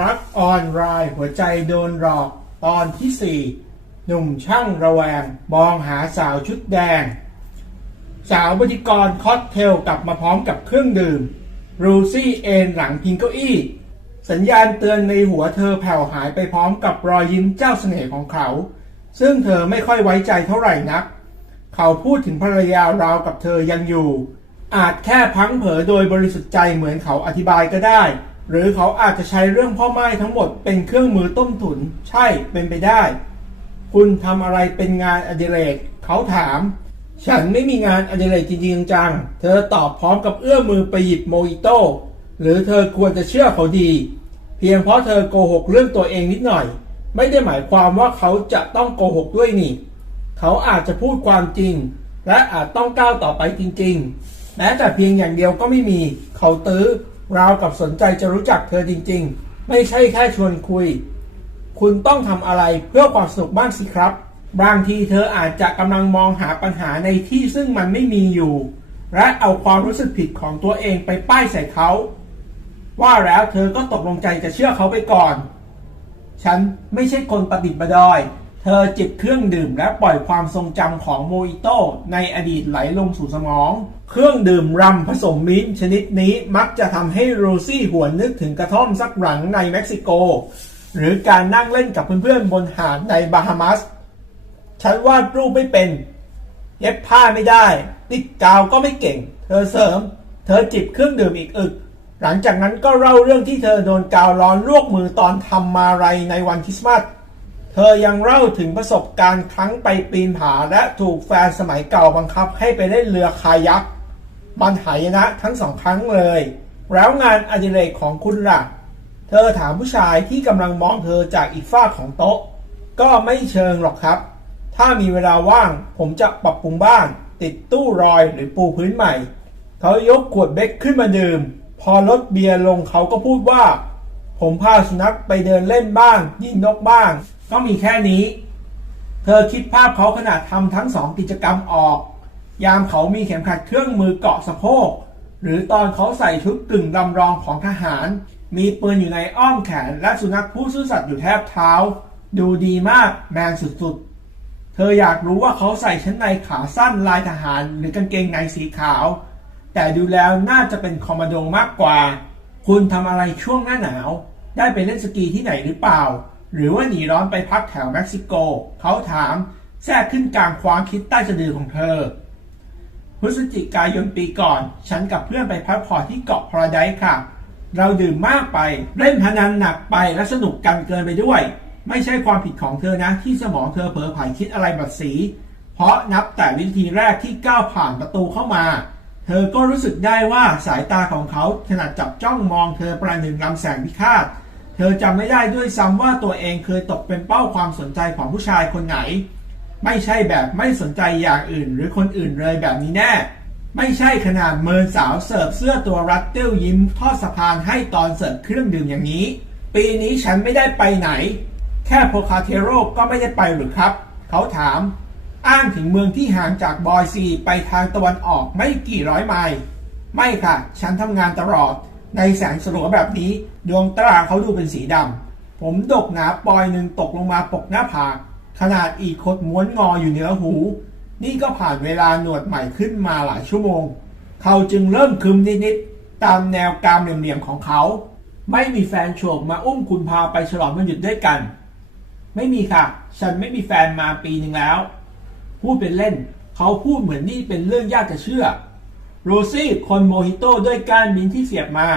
รักออนไลน์หัวใจโดนหลอกตอนที่ 4 หนุ่มช่างระแวง มองหาสาวชุดแดง สาวบริกรคอสเทลกลับมาพร้อมกับเครื่องดื่ม รูซี่เอนหลังพิงเก้าอี้ สัญญาณเตือนในหัวเธอแผ่วหายไปพร้อมกับรอยยิ้มเจ้าเสน่ห์ของเขา ซึ่งเธอไม่ค่อยไว้ใจเท่าไหร่นัก เขาพูดถึงภรรยาราวกับเธอยังอยู่ อาจแค่พังเผอโดยบริสุทธิ์ใจเหมือนเขาอธิบายก็ได้ หรือเขาอาจจะใช้เรื่องพ่อไม้ทั้งหมดเป็นเครื่องมือต้มตุ๋นใช่เป็นไปได้ คุณทำอะไรเป็นงานอดิเรก เขาถาม ฉันไม่มีงานอดิเรกจริงๆจังเธอตอบพร้อมกับเอื้อมมือไปหยิบโมอิโต้หรือเธอควรจะเชื่อเขาดี เพียงเพราะเธอโกหกเรื่องตัวเองนิดหน่อย ไม่ได้หมายความว่าเขาจะต้องโกหกด้วยนี่เขาอาจจะพูดความจริง และอาจต้องก้าวต่อไปจริงๆแม้แต่เพียงอย่างเดียวก็ไม่มี เขาตื้อ ราวกับสนใจจะรู้จักเธอจริง ๆ ไม่ใช่แค่ชวนคุย คุณต้องทำอะไรเพื่อความสนุกบ้างสิครับ บางทีเธออาจจะกำลังมองหาปัญหาในที่ซึ่งมันไม่มีอยู่ และเอาความรู้สึกผิดของตัวเองไปป้ายใส่เขา ว่าแล้วเธอก็ตกลงใจจะเชื่อเขาไปก่อน ฉันไม่ใช่คนประดิษฐ์ประดอย เธอจิบเครื่องดื่มและปล่อยความทรงจำของโมอิโต้ในอดีตไหลลงสู่สมอง เครื่องดื่มรัมผสมมิ้นชนิดนี้มักจะทำให้โรซี่หวนนึกถึงกระท่อมสักหลังในเม็กซิโก หรือการนั่งเล่นกับเพื่อนๆบนหาดในบาฮามัส ฉันวาดรูปไม่เป็น เย็บผ้าไม่ได้ ติดกาวก็ไม่เก่ง เธอเสริม เธอจิบเครื่องดื่มอีกอึก หลังจากนั้นก็เล่าเรื่องที่เธอโดนกาวร้อนลวกมือตอนทำมาไรในวันคริสต์มาสเธอยังเล่าถึงประสบการณ์ครั้งไปปีนผาและถูกแฟนสมัยเก่าบังคับให้ไปเล่นเรือคายัก มัน หายนะทั้งสองครั้งเลย แล้วงานอดิเรกของคุณล่ะ เธอถามผู้ชายที่กำลังมองเธอจากอีกฝ้าของโต๊ะ ก็ไม่เชิงหรอกครับ ถ้ามีเวลาว่างผมจะปรับปรุงบ้าน ติดตู้รอยหรือปูพื้นใหม่ เขายกขวดเบกขึ้นมาดื่ม พอลดเบียร์ลงเขาก็พูดว่า ผมพาสุนัขไปเดินเล่นบ้าง ยิงนกบ้าง ก็มีแค่นี้ เธอคิดภาพเขาขณะทำทั้งสองกิจกรรมออก ยามเขามีเข็มขัดเครื่องมือเกาะสะโพก หรือตอนเขาใส่ชุดกึ่งลำรองของทหาร มีปืนอยู่ในอ้อมแขนและสุนัขผู้ซื่อสัตย์อยู่แทบเท้า ดูดีมากแมนสุดๆ เธออยากรู้ว่าเขาใส่ชั้นในขาสั้นลายทหารหรือกางเกงในสีขาว แต่ดูแล้วน่าจะเป็นคอมมานโดมากกว่า คุณทำอะไรช่วงหน้าหนาว ได้ไปเล่นสกีที่ไหนหรือเปล่า หรือว่าหนีร้อนไปพักแถวเม็กซิโก เขาถามแทรกขึ้นกลางความคิดใต้สะดือของเธอ พฤศจิกายนปีก่อน ฉันกับเพื่อนไปพักผ่อนที่เกาะพาราไดค่ะ เราดื่มมากไป เล่นพนันหนักไปและสนุกกันเกินไปด้วย ไม่ใช่ความผิดของเธอนะ ที่สมองเธอเผลอไผ่คิดอะไรบัดสี เพราะนับแต่วิธีแรกที่ก้าวผ่านประตูเข้ามา เธอก็รู้สึกได้ว่าสายตาของเขาขนาดจับจ้องมองเธอประหนึ่งลำแสงพิฆาต เธอจำไม่ได้ด้วยซ้ำว่าตัวเองเคยตกเป็นเป้าความสนใจของผู้ชายคนไหน ไม่ใช่แบบไม่สนใจอย่างอื่นหรือคนอื่นเลยแบบนี้แน่ ไม่ใช่ขนาดเมินสาวเสิร์ฟเสื้อตัวรัดเตี้ยวยิ้มทอดสะพานให้ตอนเสิร์ฟเครื่องดื่มอย่างนี้ ปีนี้ฉันไม่ได้ไปไหน แค่โพคาเทโร่ก็ไม่ได้ไปหรือครับ เขาถาม อ้างถึงเมืองที่ห่างจากบอยซีไปทางตะวันออกไม่กี่ร้อยไมล์ไม่ค่ะ ฉันทำงานตลอด ในแสงสลัวแบบนี้ ดวงตาเขาดูเป็นสีดำผมดกหนาปอยหนึ่งตกลงมาปกหน้าผาก ขนาดอีกคดม้วนงออยู่เหนือหู นี่ก็ผ่านเวลาหนวดใหม่ขึ้นมาหลายชั่วโมง เขาจึงเริ่มคึมนิดๆตามแนวกามเหลี่ยมๆของเขา ไม่มีแฟนโฉบมาอุ้มคุณพาไปฉลองวันหยุดด้วยกัน ไม่มีค่ะ ฉันไม่มีแฟนมาปีหนึ่งแล้ว พูดเป็นเล่น เขาพูดเหมือนนี่เป็นเรื่องยากจะเชื่อโรซี่คนโมฮิโต้ด้วยกานมิ้นที่เสียบมา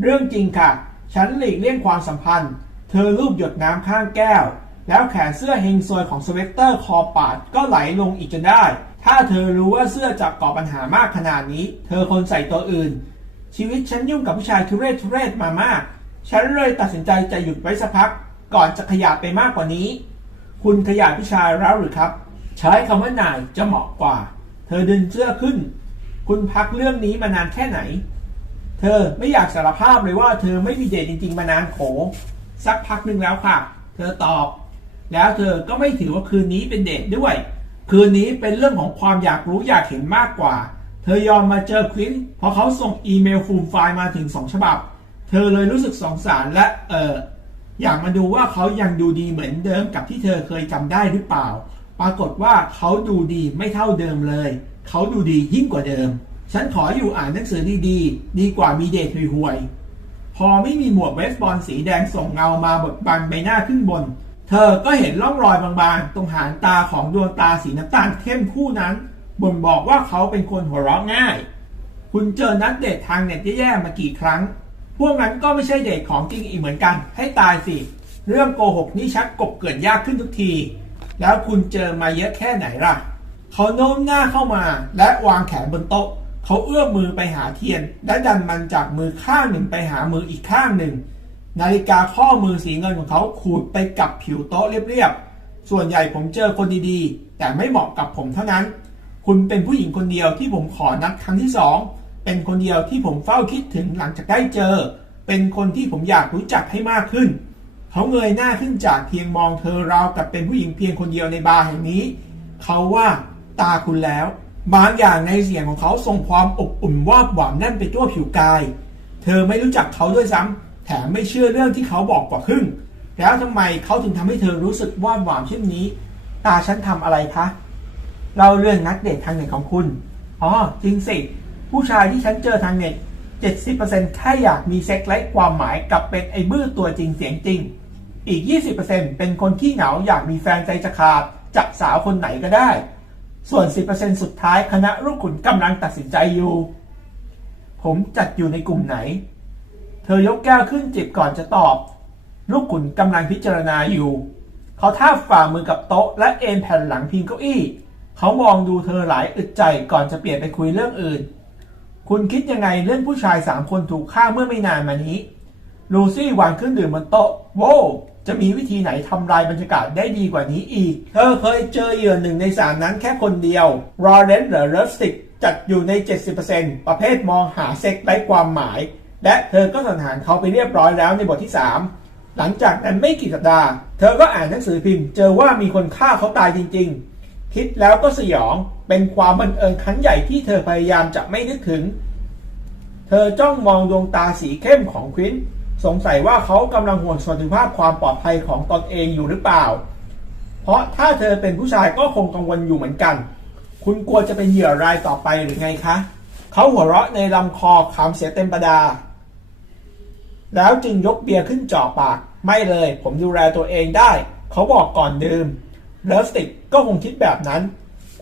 เรื่องจริงค่ะ ฉันหลีกเลี่ยงความสัมพันธ์ เธอรูปหยดน้ำข้างแก้ว แล้วแขนเสื้อเฮงซวยของสเวตเตอร์คอปาดก็ไหลลงอีกจนได้ ถ้าเธอรู้ว่าเสื้อจับก่อปัญหามากขนาดนี้ เธอคนใส่ตัวอื่น ชีวิตฉันยุ่งกับผู้ชายทุเรศทุเรศมามาก ฉันเลยตัดสินใจจะหยุดไว้สักพัก ก่อนจะขยับไปมากกว่านี้ คุณขยายผู้ชายแล้วหรือครับ ใช้คำว่านายจะเหมาะกว่า เธอดึงเสื้อขึ้น คุณพักเรื่องนี้มานานแค่ไหน เธอไม่อยากสารภาพเลยว่าเธอไม่มีเดทจริง ๆ มานานโขสักพักหนึ่งแล้วค่ะ เธอตอบ แล้วเธอก็ไม่ถือว่าคืนนี้เป็นเดทด้วย คืนนี้เป็นเรื่องของความอยากรู้อยากเห็นมากกว่า เธอยอมมาเจอควินเพราะเขาส่งอีเมลฟูมไฟล์มาถึงสองฉบับ เธอเลยรู้สึกสงสารและเอออยากมาดูว่าเขายังดูดีเหมือนเดิมกับที่เธอเคยจำได้หรือเปล่า ปรากฏว่าเขาดูดีไม่เท่าเดิมเลย เขาดูดียิ่งกว่าเดิม ฉันขออยู่อ่านหนังสือดีๆ ดีกว่ามีเดทห่วยๆพอไม่มีหมวกเบสบอลสีแดงส่งเงามาบดบังใบหน้าขึ้นบน เธอก็เห็นร่องรอยบางๆ ตรงหางตาของดวงตาสีน้ำตาลเข้มคู่นั้น บ่งบอกว่าเขาเป็นคนหัวเราะง่าย คุณเจอนัดเดททางเน็ตแย่ๆมากี่ครั้ง พวกนั้นก็ไม่ใช่เดทของจริงอีกเหมือนกัน ให้ตายสิ เรื่องโกหกนี่ชักกบเกิดยากขึ้นทุกที แล้วคุณเจอมาเยอะแค่ไหนล่ะ เขาโน้มหน้าเข้ามาและวางแขนบนโต๊ะ เขาเอื้อมมือไปหาเทียน และดันมันจากมือข้างหนึ่งไปหามืออีกข้างหนึ่ง นาฬิกาข้อมือสีเงินของเขาขูดไปกับผิวโต๊ะเรียบๆ ส่วนใหญ่ผมเจอคนดีๆ แต่ไม่เหมาะกับผมเท่านั้น คุณเป็นผู้หญิงคนเดียวที่ผมขอนัดครั้งที่สอง เป็นคนเดียวที่ผมเฝ้าคิดถึงหลังจากได้เจอ เป็นคนที่ผมอยากรู้จักให้มากขึ้น เขาเงยหน้าขึ้นจากเพียงมองเธอราวกับเป็นผู้หญิงเพียงคนเดียวในบาร์แห่งนี้ เขาว่าตาคุณแล้ว บางอย่างในเสียงของเขาส่งความอบอุ่นวาบหวานแน่นไปทั่วผิวกาย เธอไม่รู้จักเขาด้วยซ้ำ แถมไม่เชื่อเรื่องที่เขาบอกกว่าครึ่ง แล้วทำไมเขาถึงทำให้เธอรู้สึกว่าหวานเช่นนี้ ตาฉันทำอะไรคะเล่าเรื่องนักเดททางเน็ตของคุณ อ๋อ จริงสิ ผู้ชายที่ฉันเจอทางเน็ต 70%แค่อยากมีเซ็กไร้ความหมายกับเป็นไอ้บื้อตัวจริงเสียงจริง อีก 20%เป็นคนขี้เหงาอยากมีแฟนใจจะขาดจับสาวคนไหนก็ได้ ส่วน 10%สุดท้ายคณะลูกขุนกำลังตัดสินใจอยู่ ผมจัดอยู่ในกลุ่มไหน เธอยกแก้วขึ้นจิบก่อนจะตอบ ลูกขุนกำลังพิจารณาอยู่ เขาท่าฝ่ามือกับโต๊ะและเอนแผ่นหลังพิงเก้าอี้ เขามองดูเธอหลายอึดใจก่อนจะเปลี่ยนไปคุยเรื่องอื่น คุณคิดยังไงเรื่องผู้ชายสามคนถูกฆ่าเมื่อไม่นานมานี้ ลูซี่วางเครื่องดื่มบนโต๊ะโว้จะมีวิธีไหนทำลายบรรยากาศได้ดีกว่านี้อีก เธอเคยเจอเหยื่อหนึ่งในสามนั้นแค่คนเดียว รอเรนหรือเรสติกจัดอยู่ใน 70%ประเภทมองหาเซ็กไร้ความหมาย และเธอก็สังหารเขาไปเรียบร้อยแล้วในบทที่ 3 หลังจากนั้นไม่กี่สัปดาห์ เธอก็อ่านหนังสือพิมพ์ เจอว่ามีคนฆ่าเขาตายจริง ๆ คิดแล้วก็สยองเป็นความบังเอิญครั้งใหญ่ที่เธอพยายามจะไม่นึกถึง เธอจ้องมองดวงตาสีเข้มของควินสงสัยว่าเขากำลังห่วงสวัสดิภาพความปลอดภัยของตนเองอยู่หรือเปล่า เพราะถ้าเธอเป็นผู้ชายก็คงกังวลอยู่เหมือนกัน คุณกลัวจะเป็นเหยื่อรายต่อไปหรือไงคะ เขาหัวเราะในลำคอขำเสียเต็มประดา แล้วจึงยกเบียร์ขึ้นจ่อปาก ไม่เลย ผมดูแลตัวเองได้ เขาบอกก่อนดื่มเลสติกก็คงคิดแบบนั้น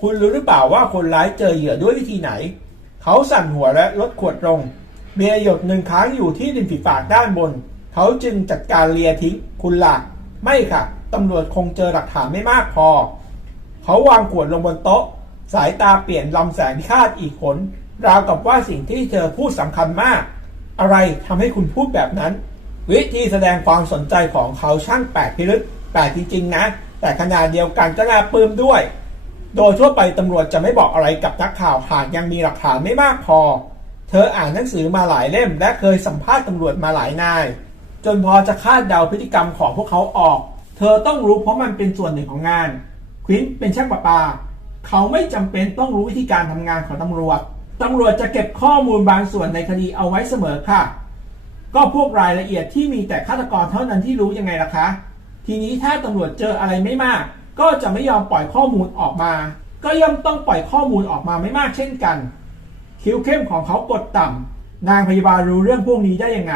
คุณรู้หรือเปล่าว่าคนร้ายเจอเหยื่อด้วยวิธีไหน เขาสั่นหัวและลดขวดลง เบียร์หยดหนึ่งค้างอยู่ที่ริมฝีปากด้านบน เขาจึงจัดการเลียทิ้ง คุณล่ะไม่ค่ะตำรวจคงเจอหลักฐานไม่มากพอ เขาวางขวดลงบนโต๊ะ สายตาเปลี่ยนลำแสงพิฆาตอีกผลราวกับว่าสิ่งที่เธอพูดสำคัญมาก อะไรทำให้คุณพูดแบบนั้น วิธีแสดงความสนใจของเขาช่างแปลกพิลึกแปลกจริง ๆ นะ แต่ขนาดเดียวกันก็น่าปลื้มด้วย โดยทั่วไปตำรวจจะไม่บอกอะไรกับนักข่าวหากยังมีหลักฐานไม่มากพอ เธออ่านหนังสือมาหลายเล่ม และเคยสัมภาษณ์ตำรวจมาหลายนาย จนพอจะคาดเดาพฤติกรรมของพวกเขาออก เธอต้องรู้เพราะมันเป็นส่วนหนึ่งของงานควินเป็นช่างประปา เขาไม่จำเป็นต้องรู้วิธีการทำงานของตำรวจ ตำรวจจะเก็บข้อมูลบางส่วนในคดีเอาไว้เสมอค่ะ ก็พวกรายละเอียดที่มีแต่ฆาตกรเท่านั้นที่รู้ยังไงล่ะคะ ทีนี้ถ้าตำรวจเจออะไรไม่มาก ก็จะไม่ยอมปล่อยข้อมูลออกมา ก็ย่อมต้องปล่อยข้อมูลออกมาไม่มากเช่นกัน คิ้วเข้มของเขากดต่ำนางพยาบาลรู้เรื่องพวกนี้ได้ยังไง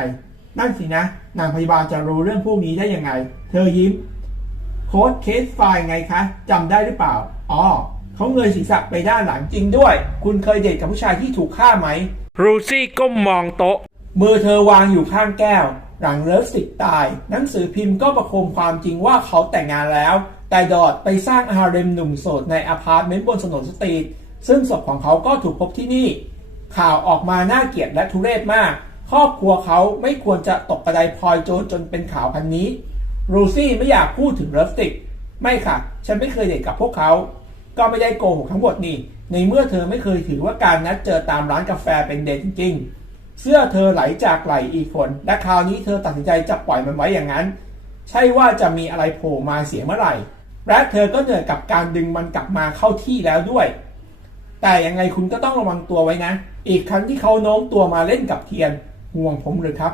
นั่นสินะ นางพยาบาลจะรู้เรื่องพวกนี้ได้ยังไง เธอยิ้ม โค้ดเคสไฟล์ไงคะจำได้หรือเปล่าอ๋อ เขาเงยศีรษะไปด้านหลังจริงด้วย คุณเคยเดทกับผู้ชายที่ถูกฆ่าไหม รูซี่ก้มมองโต๊ะ มือเธอวางอยู่ข้างแก้ว หลังเลิฟสิกตาย หนังสือพิมพ์ก็ประโคมความจริงว่าเขาแต่งงานแล้ว แต่ดอดไปสร้างอาเรมหนุ่มโสดในอพาร์ตเมนต์บนถนนสตรีทซึ่งศพของเขาก็ถูกพบที่นี่ ข่าวออกมาน่าเกลียดและทุเรศมาก ครอบครัวเขาไม่ควรจะตกกระไดพลอยโจรจนเป็นข่าวพันนี้ รูซี่ไม่อยากพูดถึงเลิฟสติก ไม่ค่ะ ฉันไม่เคยเดทกับพวกเขา ก็ไม่ได้โกหกทั้งหมดนี่ ในเมื่อเธอไม่เคยถือว่าการนัดเจอตามร้านกาแฟเป็นเดทจริงเสื้อเธอไหลจากไหลอีกคนและคราวนี้เธอตัดสินใจจะปล่อยมันไว้อย่างนั้น ใช่ว่าจะมีอะไรโผล่มาเสียเมื่อไหร่ และเธอก็เหนื่อยกับการดึงมันกลับมาเข้าที่แล้วด้วย แต่ยังไงคุณก็ต้องระวังตัวไว้นะ อีกครั้งที่เขาโน้มตัวมาเล่นกับเทียนห่วงผมหรือครับ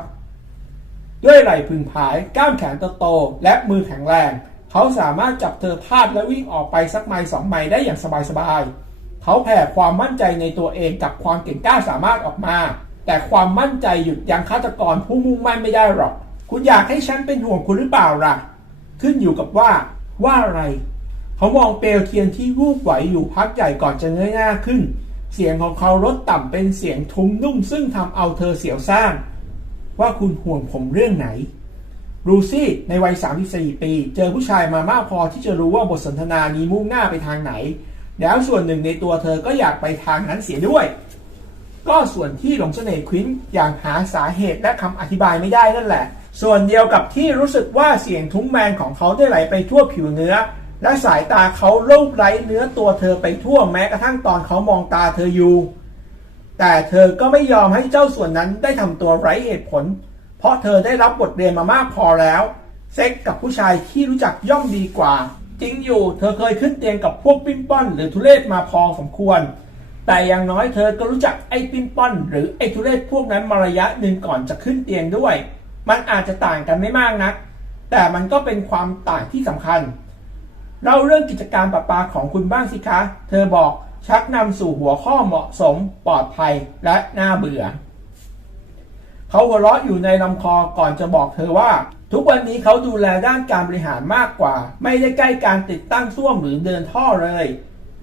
ด้วยไหล่พึงผาย กล้ามแขนโตๆและมือแข็งแรง เขาสามารถจับเธอพาดและวิ่งออกไปสักไมล์สองไมล์ได้อย่างสบายๆ เขาแผ่ความมั่นใจในตัวเองกับความเก่งกล้าสามารถออกมา แต่ความมั่นใจหยุดยั้งฆาตกรผู้มุ่งมั่นไม่ได้หรอก คุณอยากให้ฉันเป็นห่วงคุณหรือเปล่าล่ะ ขึ้นอยู่กับว่า ว่าอะไร เขามองเปลวเทียนที่วูบไหวอยู่พักใหญ่ก่อนจะเงยหน้าขึ้น เสียงของเขาลดต่ำเป็นเสียงทุ้มนุ่มซึ่งทำเอาเธอเสียวซ่านว่าคุณห่วงผมเรื่องไหน รูซี่ในวัย 34 ปี เจอผู้ชายมามากพอที่จะรู้ว่าบทสนทนานี้มุ่งหน้าไปทางไหน แล้วส่วนหนึ่งในตัวเธอก็อยากไปทางนั้นเสียด้วย ก็ส่วนที่หลงเสน่ห์ควินอย่างหาสาเหตุและคำอธิบายไม่ได้นั่นแหละ ส่วนเดียวกับที่รู้สึกว่าเสียงทุ้มแมนของเขาได้ไหลไปทั่วผิวเนื้อ และสายตาเขาโลบไล้เนื้อตัวเธอไปทั่วแม้กระทั่งตอนเขามองตาเธออยู่ แต่เธอก็ไม่ยอมให้เจ้าส่วนนั้นได้ทำตัวไร้เหตุผล ราะเธอได้รับบทเรียนมามากพอแล้ว เซ็กกับผู้ชายที่รู้จักย่อมดีกว่า จริงอยู่ เธอเคยขึ้นเตียงกับพวกปิ้นป้อนหรือทุเรศมาพอสมควร แต่อย่างน้อยเธอก็รู้จักไอ้ปิ้นป้อน หรือไอ้ทุเรศพวกนั้นมาระยะหนึ่งก่อนจะขึ้นเตียงด้วย มันอาจจะต่างกันไม่มากนัก แต่มันก็เป็นความต่างที่สำคัญเล่าเรื่องกิจการประปาของคุณบ้างสิคะ เธอบอกชักนำสู่หัวข้อเหมาะสมปลอดภัยและน่าเบื่อ เขาหัวเราะอยู่ในลำคอก่อนจะบอกเธอว่า ทุกวันนี้เขาดูแลด้านการบริหารมากกว่า ไม่ได้ใกล้การติดตั้งส้วมหรือเดินท่อเลย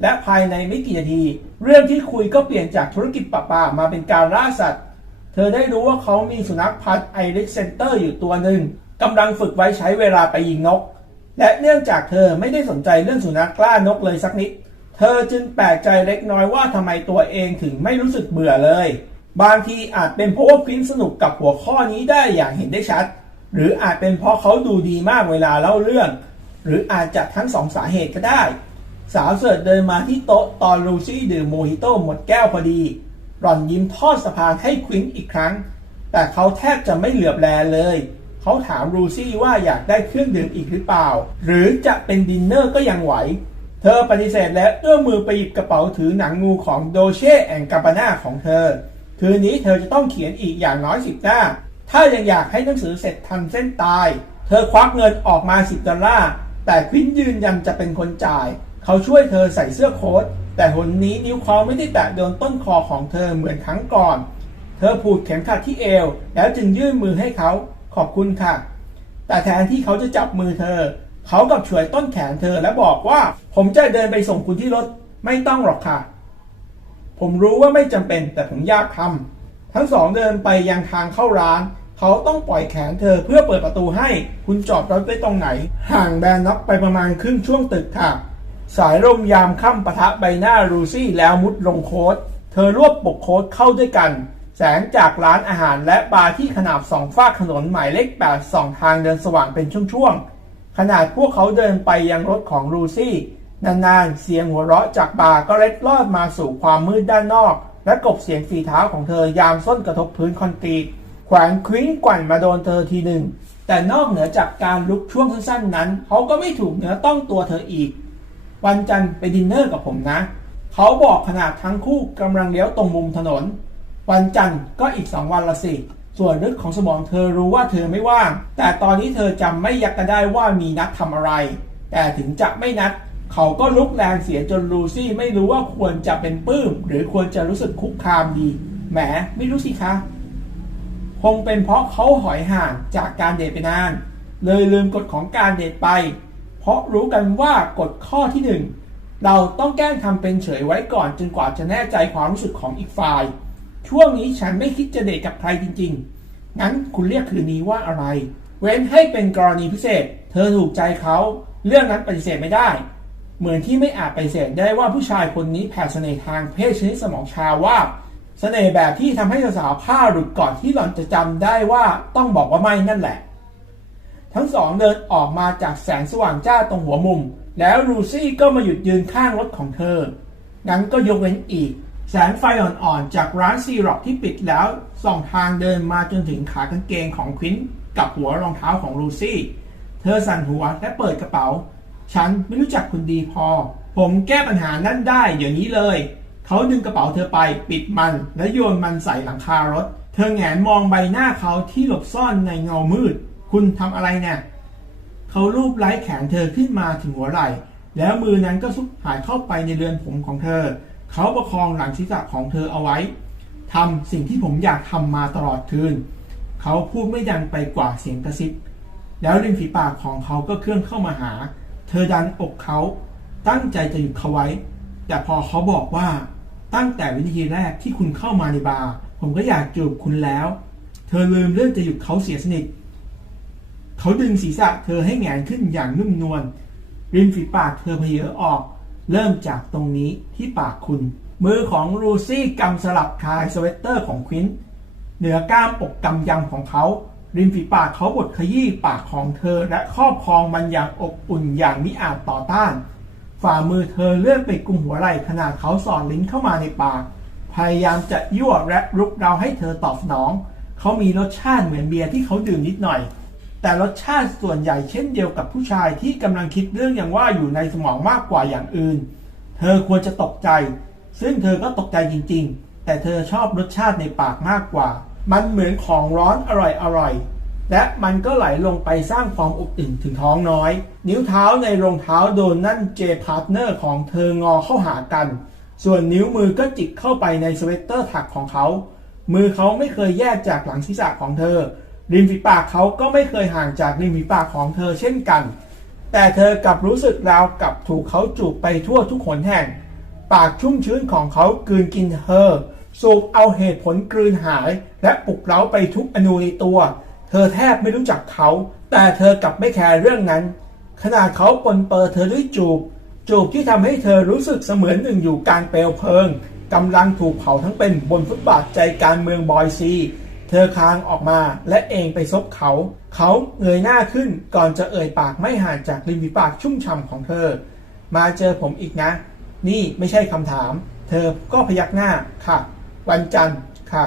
และภายในไม่กี่นาที เรื่องที่คุยก็เปลี่ยนจากธุรกิจประปามาเป็นการล่าสัตว์ เธอได้รู้ว่าเขามีสุนัขพันธุ์ไอริสเซนเตอร์อยู่ตัวหนึ่งกำลังฝึกไว้ใช้เวลาไปยิงนก และเนื่องจากเธอไม่ได้สนใจเรื่องสุนัขกล้านกเลยสักนิด เธอจึงแปลกใจเล็กน้อยว่าทำไมตัวเองถึงไม่รู้สึกเบื่อเลย บางทีอาจเป็นเพราะว่าควินสนุกกับหัวข้อนี้ได้อย่างเห็นได้ชัด หรืออาจเป็นเพราะเขาดูดีมากเวลาเล่าเรื่อง หรืออาจจะทั้งสองสาเหตุก็ได้ สาวเสิร์ชเดินมาที่โต๊ะตอนลูซี่ดื่มโมฮิโต้หมดแก้วพอดี หล่อนยิ้มทอดสะพานให้ควินอีกครั้ง แต่เขาแทบจะไม่เหลือบแลเลย เขาถามลูซี่ว่าอยากได้เครื่องดื่มอีกหรือเปล่า หรือจะเป็นดินเนอร์ก็ยังไหวเธอปฏิเสธและเอื้อมมือไปหยิบกระเป๋าถือหนังงูของโดเช่แองกาปาน่าของเธอ คืนนี้เธอจะต้องเขียนอีกอย่างน้อยสิบหน้า ถ้ายังอยากให้หนังสือเสร็จทันเส้นตาย เธอควักเงินออกมา10ดอลลาร์ แต่ควินยืนยันจะเป็นคนจ่าย เขาช่วยเธอใส่เสื้อโค้ท แต่หนนี้นิ้วเขาไม่ได้แตะโดนต้นคอของเธอเหมือนครั้งก่อน เธอผูกเข็มขัดที่เอว แล้วจึงยื่นมือให้เขา ขอบคุณค่ะ แต่แทนที่เขาจะจับมือเธอ เขากลับฉวยต้นแขนเธอและบอกว่า ผมจะเดินไปส่งคุณที่รถ ไม่ต้องหรอกค่ะ ผมรู้ว่าไม่จำเป็นแต่ผมอยากทำทั้งสองเดินไปยังทางเข้าร้าน เขาต้องปล่อยแขนเธอเพื่อเปิดประตูให้คุณจอดรถไว้ตรงไหน ห่างแบนน็อกไปประมาณครึ่งช่วงตึกค่ะ สายลมยามค่ำปะทะใบหน้ารูซี่แล้วมุดลงโค้ดเธอรวบปกโค้ดเข้าด้วยกัน แสงจากร้านอาหารและบาร์ที่ขนาบสองฝากถนนหมายเลขแปดสองทางเดินสว่างเป็นช่วงๆขนาดพวกเขาเดินไปยังรถของรูซี่ นานๆ เสียงหัวเราะจากบาร์ก็เล็ดลอดมาสู่ความมืดด้านนอก และกบเสียงฝีเท้าของเธอยามส้นกระทบพื้นคอนกรีตแขวงควิ้นกวั่นมาโดนเธอทีหนึ่ง แต่นอกเหนือจากการลุกช่วงสั้นๆนั้น เขาก็ไม่ถูกเนื้อต้องตัวเธออีก วันจันทร์ไปดินเนอร์กับผมนะ เขาบอกขนาดทั้งคู่กำลังเลี้ยวตรงมุมถนน วันจันทร์ก็อีกสองวันละสิส่วนลึกของสมองเธอรู้ว่าเธอไม่ว่าง แต่ตอนนี้เธอจำไม่ยักกันได้ว่ามีนัดทำอะไร แต่ถึงจะไม่นัด เขาก็ลุกแรงเสียจนลูซี่ไม่รู้ว่าควรจะเป็นปื้ม หรือควรจะรู้สึกคุกคามดี แหมไม่รู้สิคะ คงเป็นเพราะเขาหอยห่างจากการเดทไปนาน เลยลืมกฎของการเดทไป เพราะรู้กันว่ากฎข้อที่หนึ่งเราต้องแกล้งทำเป็นเฉยไว้ก่อนจนกว่าจะแน่ใจความรู้สึกของอีกฝ่าย ช่วงนี้ฉันไม่คิดจะเดทกับใครจริง ๆ งั้นคุณเรียกคืนนี้ว่าอะไร เว้นให้เป็นกรณีพิเศษ เธอถูกใจเขา เรื่องนั้นปฏิเสธไม่ได้ เหมือนที่ไม่อาจไปเสธได้ว่าผู้ชายคนนี้แผ่เสน่ห์ทางเพศชนิดสมองชาว่าเสน่ห์แบบที่ทำให้สาวผ้าหลุดก่อนที่หล่อนจะจำได้ว่าต้องบอกว่าไม่นั่นแหละ ทั้งสองเดินออกมาจากแสงสว่างจ้าตรงหัวมุม แล้วลูซี่ก็มาหยุดยืนข้างรถของเธองั้นก็ยกเว้นอีก แสงไฟอ่อนๆ จากร้านซีร็อกที่ปิดแล้วส่องทางเดินมาจนถึงขากางเกงของควินกับหัวรองเท้าของลูซี่ เธอสั่นหัวและเปิดกระเป๋า ฉันไม่รู้จักคุณดีพอ ผมแก้ปัญหานั่นได้เดี๋ยวนี้เลย เขาดึงกระเป๋าเธอไปปิดมัน และโยนมันใส่หลังคารถ เธอแงนมองใบหน้าเขาที่หลบซ่อนในเงามืด คุณทำอะไรเนี่ยเขาลูบไล้แขนเธอขึ้นมาถึงหัวไหล่ แล้วมือนั้นก็ซุกหายเข้าไปในเรือนผมของเธอ เขาประคองหลังศีรษะของเธอเอาไว้ทำสิ่งที่ผมอยากทำมาตลอดคืน เขาพูดไม่ดังไปกว่าเสียงกระซิบ แล้วริมฝีปากของเขาก็เคลื่อนเข้ามาหา เธอดันอกเขาตั้งใจจะหยุดเขาไว้ แต่พอเขาบอกว่าตั้งแต่วินาทีแรกที่คุณเข้ามาในบาร์ผมก็อยากจูบคุณแล้ว เธอลืมเรื่องจะหยุดเขาเสียสนิทเขาดึงศีรษะเธอให้แหงนขึ้นอย่างนุ่มนวลริมฝีปากเธอเพเยอออก เริ่มจากตรงนี้ที่ปากคุณ มือของรูซี่กำสลับคายสเวตเตอร์ของควินเหนือกล้ามอกกำยำของเขา ริมฝีปากเขาบดขยี้ปากของเธอและครอบครองมันอย่างอบอุ่นอย่างมิอาจต่อต้าน ฝ่ามือเธอเลื่อนไปกุมหัวไหล่ขณะเขาสอดลิ้นเข้ามาในปาก พยายามจะยั่วและรุกเราให้เธอตอบสนอง เขามีรสชาติเหมือนเบียร์ที่เขาดื่มนิดหน่อย แต่รสชาติส่วนใหญ่เช่นเดียวกับผู้ชายที่กำลังคิดเรื่องอย่างว่าอยู่ในสมองมากกว่าอย่างอื่น เธอควรจะตกใจ ซึ่งเธอก็ตกใจจริง ๆ แต่เธอชอบรสชาติในปากมากกว่า มันเหมือนของร้อนอร่อยๆและมันก็ไหลลงไปสร้างความอบอุ่นถึงท้องน้อย นิ้วเท้าในรองเท้าโดนนั่นเจพาร์ทเนอร์ของเธองอเข้าหากัน ส่วนนิ้วมือก็จิกเข้าไปในสเวตเตอร์ถักของเขา มือเขาไม่เคยแยกจากหลังศีรษะของเธอ ริมฝีปากเขาก็ไม่เคยห่างจากริมฝีปากของเธอเช่นกัน แต่เธอกลับรู้สึกราวกับถูกเขาจูบไปทั่วทุกหนแห่ง ปากชุ่มชื้นของเขากืนกินเธอ สูบเอาเหตุผลกลืนหาย และปลุกเร้าไปทุกอนูในตัว เธอแทบไม่รู้จักเขา แต่เธอกลับไม่แคร์เรื่องนั้น ขนาดเขาปนเปื้อเธอด้วยจูบ จูบที่ทำให้เธอรู้สึกเสมือนหนึ่งอยู่กลางเปลวเพลิงกำลังถูกเผาทั้งเป็นบนฟุตบาทใจกลารเมืองบอยซี เธอคางออกมาและเองไปซบเขา เขาเงยหน้าขึ้นก่อนจะเอ่ยปากไม่ห่างจากริมฝีปากชุ่มฉ่ำของเธอ มาเจอผมอีกนะ นี่ไม่ใช่คำถาม เธอก็พยักหน้าค่ะ วันจันทร์ค่ะ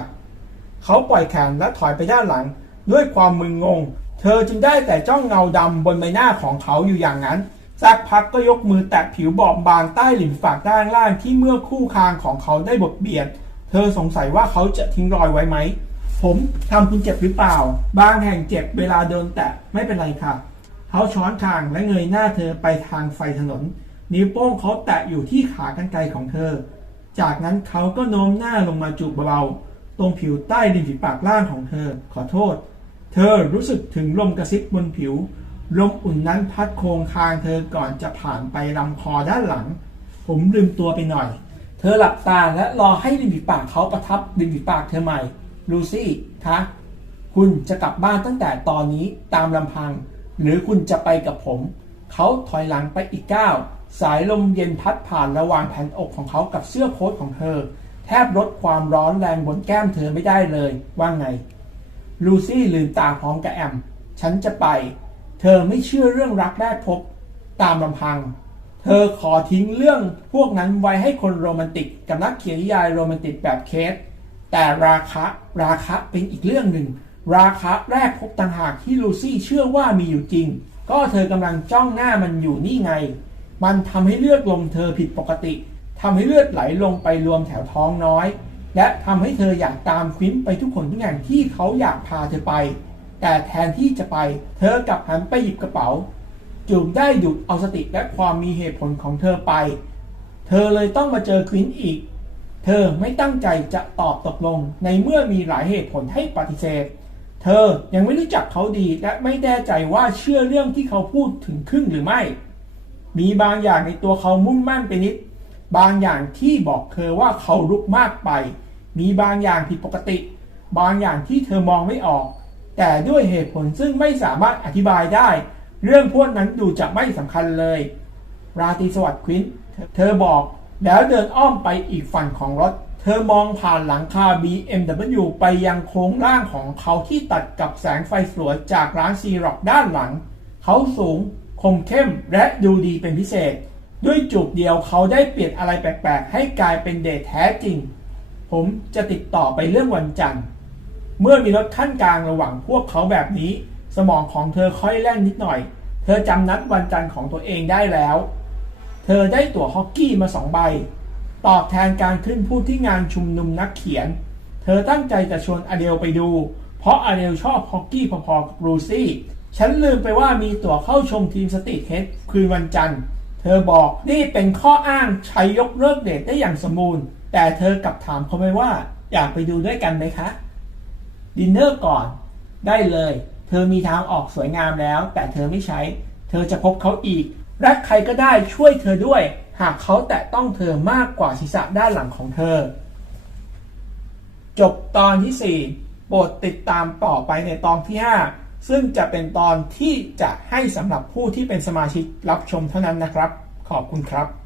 เขาปล่อยแขนและถอยไปด้านหลัง ด้วยความมึนงง เธอจึงได้แต่จ้องเงาดำบนใบหน้าของเขาอยู่อย่างนั้นสักพักก็ยกมือแตะผิวบอบบางใต้หลิมฝากด้านล่างที่เมื่อคู่คางของเขาได้บดเบียด เธอสงสัยว่าเขาจะทิ้งรอยไว้ไหม ผมทำคุณเจ็บหรือเปล่า บางแห่งเจ็บเวลาโดนแตะไม่เป็นไรค่ะ เขาช้อนคางและเงยหน้าเธอไปทางไฟถนน นิ้วโป้งเขาแตะอยู่ที่ขากรรไกรของเธอ จากนั้นเขาก็โน้มหน้าลงมาจูบเบาๆตรงผิวใต้ริมฝีปากล่างของเธอ ขอโทษ เธอรู้สึกถึงลมกระซิบบนผิว ลมอุ่นนั้นพัดโครงคางเธอก่อนจะผ่านไปลำคอด้านหลัง ผมลืมตัวไปหน่อย เธอหลับตาและรอให้ริมฝีปากเขาประทับริมฝีปากเธอใหม่ ลูซี่คะคุณจะกลับบ้านตั้งแต่ตอนนี้ตามลำพัง หรือคุณจะไปกับผม เขาถอยหลังไปอีกก้าวสายลมเย็นพัดผ่านระหว่างแผ่นอกของเขากับเสื้อโค้ทของเธอ แทบลดความร้อนแรงบนแก้มเธอไม่ได้เลยว่าไง ลูซี่ลืมตาพร้อมกับแอม ฉันจะไป เธอไม่เชื่อเรื่องรักแรกพบ ตามลำพัง เธอขอทิ้งเรื่องพวกนั้นไว้ให้คนโรแมนติกกับนักเขียนนิยายโรแมนติกแบบเคส แต่ราคะราคะเป็นอีกเรื่องหนึ่ง ราคะแรกพบต่างหากที่ลูซี่เชื่อว่ามีอยู่จริง ก็เธอกำลังจ้องหน้ามันอยู่นี่ไง มันทำให้เลือดลมเธอผิดปกติทำให้เลือดไหลลงไปรวมแถวท้องน้อย และทำให้เธออยากตามควินไปทุกคนทุกอย่างที่เขาอยากพาเธอไป แต่แทนที่จะไป เธอกลับหันไปหยิบกระเป๋า จูบได้ดุดเอาสติและความมีเหตุผลของเธอไป เธอเลยต้องมาเจอควินอีก เธอไม่ตั้งใจจะตอบตกลงในเมื่อมีหลายเหตุผลให้ปฏิเสธ เธอยังไม่รู้จักเขาดีและไม่แน่ใจว่าเชื่อเรื่องที่เขาพูดถึงครึ่งหรือไม่ มีบางอย่างในตัวเขามุ่งมั่นไปนิด บางอย่างที่บอกเธอว่าเขาลุกมากไป มีบางอย่างผิดปกติ บางอย่างที่เธอมองไม่ออก แต่ด้วยเหตุผลซึ่งไม่สามารถอธิบายได้ เรื่องพวกนั้นดูจะไม่สำคัญเลย ราตรีสวัสดิ์ควิน เธอบอกแล้วเดินอ้อมไปอีกฝั่งของรถ เธอมองผ่านหลังคา BMW ไปยังโค้งล่างของเขาที่ตัดกับแสงไฟสวยจากร้านซีร็อกด้านหลัง เขาสูง คมเข้มและดูดีเป็นพิเศษ ด้วยจูบเดียวเขาได้เปลี่ยนอะไรแปลกๆ ให้กลายเป็นเดทแท้จริง ผมจะติดต่อไปเรื่องวันจันทร์ เมื่อมีรถขั้นกลางระหว่างพวกเขาแบบนี้ สมองของเธอค่อยแล่นนิดหน่อย เธอจำนัดวันจันทร์ของตัวเองได้แล้ว เธอได้ตั๋วฮอกกี้มาสองใบ ตอบแทนการขึ้นพูดที่งานชุมนุมนักเขียน เธอตั้งใจจะชวนอเดลไปดู เพราะอเดลชอบฮอกกี้พอๆกับลูซี่ ฉันลืมไปว่ามีตั๋วเข้าชมทีมสตรีทเฮดคืนวันจันทร์ เธอบอกนี่เป็นข้ออ้างใช้ยกเลิกเดทได้อย่างสมบูรณ์ แต่เธอกลับถามเขาไปว่า อยากไปดูด้วยกันไหมคะ ดินเนอร์ก่อน ได้เลย เธอมีทางออกสวยงามแล้ว แต่เธอไม่ใช้ เธอจะพบเขาอีกรักใครก็ได้ช่วยเธอด้วย หากเขาแตะต้องเธอมากกว่าศีรษะด้านหลังของเธอ จบตอนที่ 4 โปรดติดตามต่อไปในตอนที่ 5 ซึ่งจะเป็นตอนที่จะให้สำหรับผู้ที่เป็นสมาชิกรับชมเท่านั้นนะครับ ขอบคุณครับ